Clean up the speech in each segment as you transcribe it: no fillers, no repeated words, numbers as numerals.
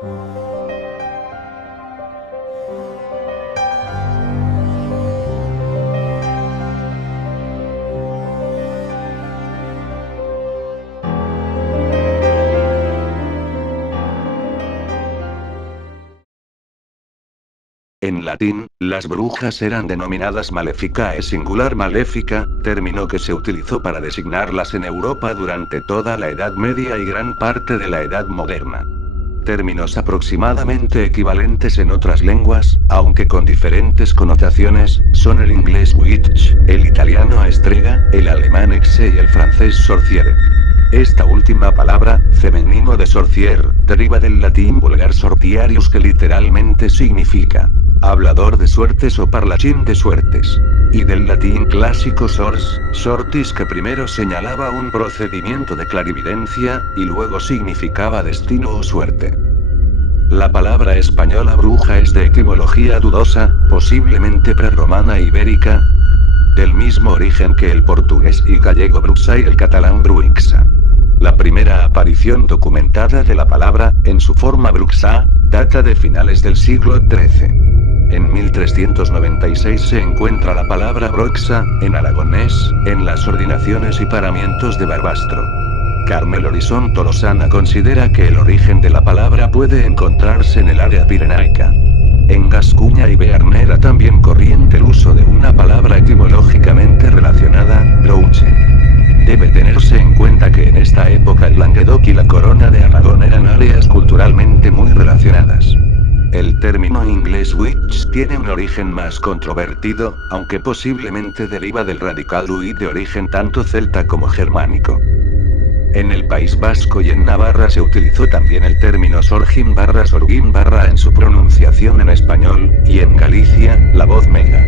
En latín, las brujas eran denominadas maleficae singular malefica, término que se utilizó para designarlas en Europa durante toda la Edad Media y gran parte de la Edad Moderna. Términos aproximadamente equivalentes en otras lenguas, aunque con diferentes connotaciones, son el inglés witch, el italiano estrega, el alemán hexe y el francés sorciere. Esta última palabra, femenino de sorcier, deriva del latín vulgar sortiarius que literalmente significa hablador de suertes o parlachín de suertes. Y del latín clásico sors, sortis que primero señalaba un procedimiento de clarividencia, y luego significaba destino o suerte. La palabra española bruja es de etimología dudosa, posiblemente prerromana ibérica, del mismo origen que el portugués y gallego bruxa y el catalán bruixa. La primera aparición documentada de la palabra, en su forma bruxa, data de finales del siglo XIII. En 1396 se encuentra la palabra broxa, en aragonés, en las ordinaciones y paramientos de Barbastro. Carmelo Horizon Tolosana considera que el origen de la palabra puede encontrarse en el área pirenaica. En Gascuña y Bearn era también corriente el uso de una palabra etimológicamente relacionada, brouche. Debe tenerse en cuenta que en esta época el Languedoc y la Corona de Aragón eran áreas culturalmente muy relacionadas. El término inglés witch tiene un origen más controvertido, aunque posiblemente deriva del radical huid de origen tanto celta como germánico. En el País Vasco y en Navarra se utilizó también el término sorgin barra sorgin barra en su pronunciación en español, y en Galicia, la voz mega.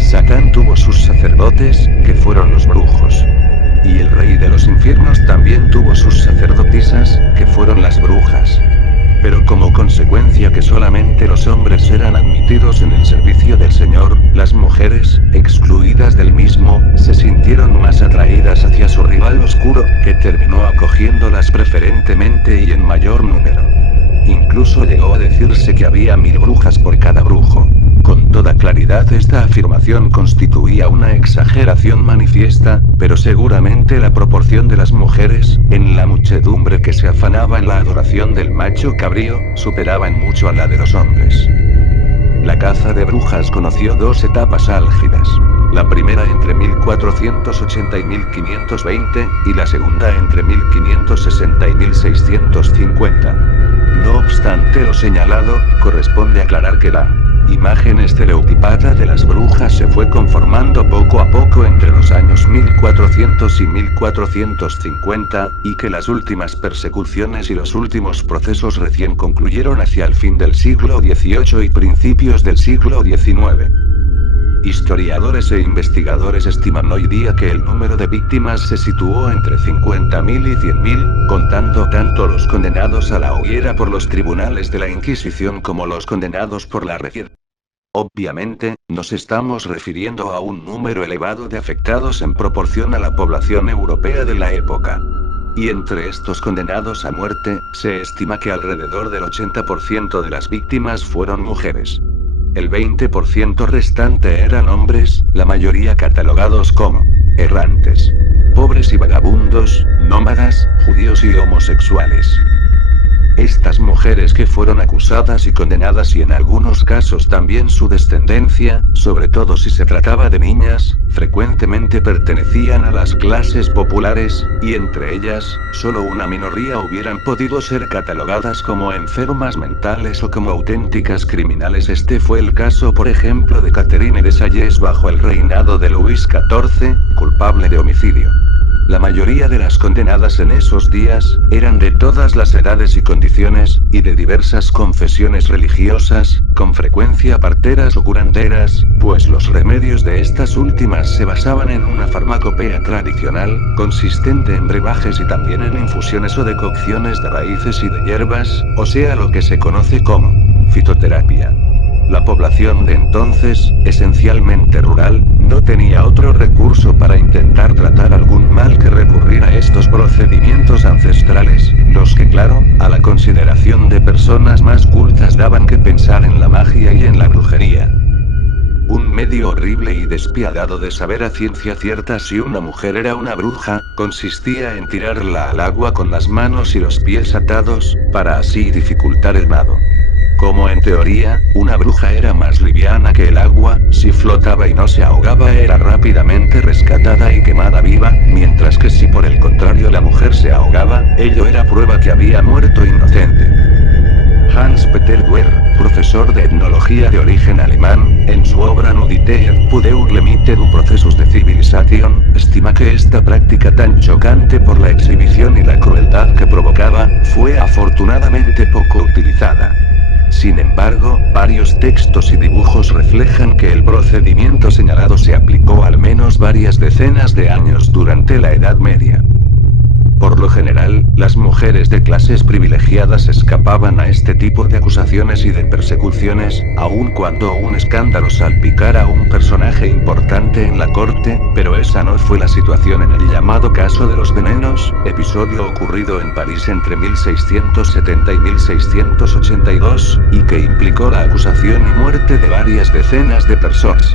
Satán tuvo sus sacerdotes, que fueron los brujos. Y el rey de los infiernos también tuvo sus sacerdotisas, que fueron las brujas. Pero como consecuencia que solamente los hombres eran admitidos en el servicio del Señor, las mujeres, excluidas del mismo, se sintieron más atraídas hacia su rival oscuro, que terminó acogiéndolas preferentemente y en mayor número. Incluso llegó a decirse que había 1000 brujas por cada brujo. Con toda claridad esta afirmación constituía una exageración manifiesta, pero seguramente la proporción de las mujeres, en la muchedumbre que se afanaba en la adoración del macho cabrío, superaba en mucho a la de los hombres. La caza de brujas conoció dos etapas álgidas. La primera entre 1480 y 1520, y la segunda entre 1560 y 1650. No obstante lo señalado, corresponde aclarar que la imagen estereotipada de las brujas se fue conformando poco a poco entre los años 1400 y 1450, y que las últimas persecuciones y los últimos procesos recién concluyeron hacia el fin del siglo XVIII y principios del siglo XIX. Historiadores e investigadores estiman hoy día que el número de víctimas se situó entre 50.000 y 100.000, contando tanto los condenados a la hoguera por los tribunales de la Inquisición como los condenados por la refier. Obviamente, nos estamos refiriendo a un número elevado de afectados en proporción a la población europea de la época. Y entre estos condenados a muerte, se estima que alrededor del 80% de las víctimas fueron mujeres. El 20% restante eran hombres, la mayoría catalogados como errantes, pobres y vagabundos, nómadas, judíos y homosexuales. Estas mujeres que fueron acusadas y condenadas y en algunos casos también su descendencia, sobre todo si se trataba de niñas, frecuentemente pertenecían a las clases populares, y entre ellas, solo una minoría hubieran podido ser catalogadas como enfermas mentales o como auténticas criminales. Este fue el caso por ejemplo de Catherine de Salles bajo el reinado de Luis XIV, culpable de homicidio. La mayoría de las condenadas en esos días, eran de todas las edades y condiciones, y de diversas confesiones religiosas, con frecuencia parteras o curanderas, pues los remedios de estas últimas se basaban en una farmacopea tradicional, consistente en brebajes y también en infusiones o decocciones de raíces y de hierbas, o sea lo que se conoce como fitoterapia. La población de entonces, esencialmente rural, No tenía otro recurso para intentar tratar algún mal que recurrir a estos procedimientos ancestrales, los que claro, a la consideración de personas más cultas daban que pensar en la magia y en la brujería. Un medio horrible y despiadado de saber a ciencia cierta si una mujer era una bruja, consistía en tirarla al agua con las manos y los pies atados, para así dificultar el nado. Como en teoría, una bruja era más liviana que el agua, si flotaba y no se ahogaba era rápidamente rescatada y quemada viva, mientras que si por el contrario la mujer se ahogaba, ello era prueba que había muerto inocente. Hans-Peter Duer, profesor de etnología de origen alemán, en su obra Nudité pour le mythe du processus de civilisation, estima que esta práctica tan chocante por la exhibición y la crueldad que provocaba, fue afortunadamente poco utilizada. Sin embargo, varios textos y dibujos reflejan que el procedimiento señalado se aplicó al menos varias decenas de años durante la Edad Media. Por lo general, las mujeres de clases privilegiadas escapaban a este tipo de acusaciones y de persecuciones, aun cuando un escándalo salpicara a un personaje importante en la corte, pero esa no fue la situación en el llamado caso de los venenos, episodio ocurrido en París entre 1670 y 1682, y que implicó la acusación y muerte de varias decenas de personas.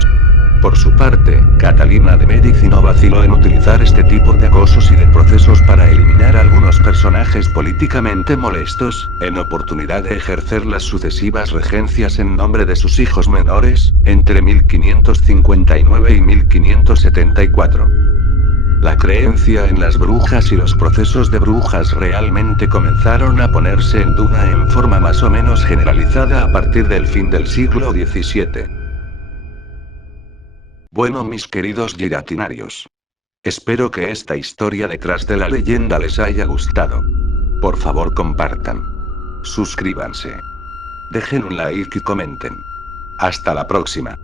Por su parte, Catalina de Medici no vaciló en utilizar este tipo de acosos y de procesos para eliminar a algunos personajes políticamente molestos, en oportunidad de ejercer las sucesivas regencias en nombre de sus hijos menores, entre 1559 y 1574. La creencia en las brujas y los procesos de brujas realmente comenzaron a ponerse en duda en forma más o menos generalizada a partir del fin del siglo XVII. Bueno, mis queridos giratinarios. Espero que esta historia detrás de la leyenda les haya gustado. Por favor, compartan. Suscríbanse. Dejen un like y comenten. Hasta la próxima.